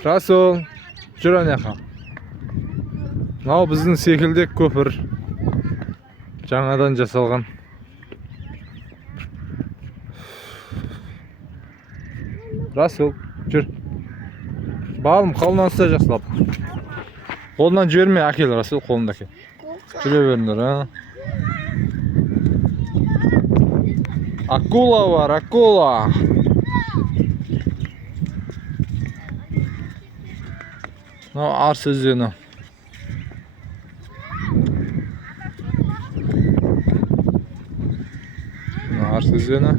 Расул, жүр ана. Мынау біздің секілді көпір. Жаңадан жасалған. Расул, жүр. Балым, қолынан ұста жақсылап. Қолынан жіберме, әкел Расул, қолында әкел. Жүре беріңдер, а? Акула бар, акула. Мынау Арс өзені. Арс өзені.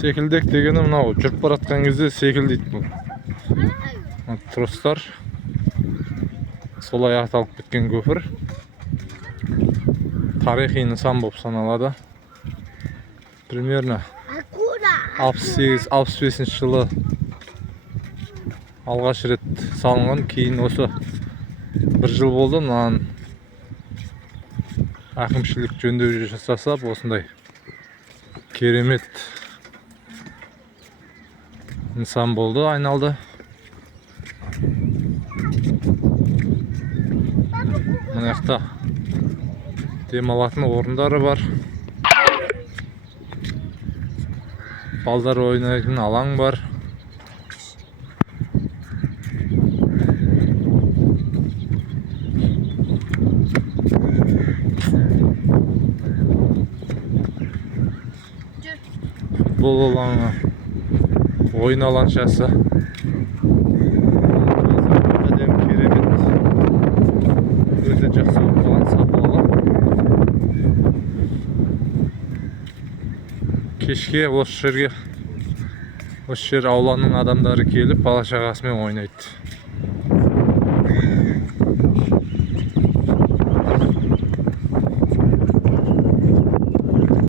Секілдек дегені мынау жүріп баратқан кезде секілдейді бұл. Тростар. Солай аталып кеткен көпір. Тарихи нысан болып саналады. Примерно 68-65 жылы алғаш рет салынған, кейін осы бір жыл болды, мынаған әкімшілік жөндеу жасасап, осындай керемет нысан болды, айналды. Мына жақта демалатын орындары бар. Балдар ойнайтын алаң бар. Футбол алаңы, ойын алаңшасы. Әдем керемет. Өте жақсы болған, сапалы. Кешке осы жер ауланың адамдары келіп бала шағасымен ойнайды.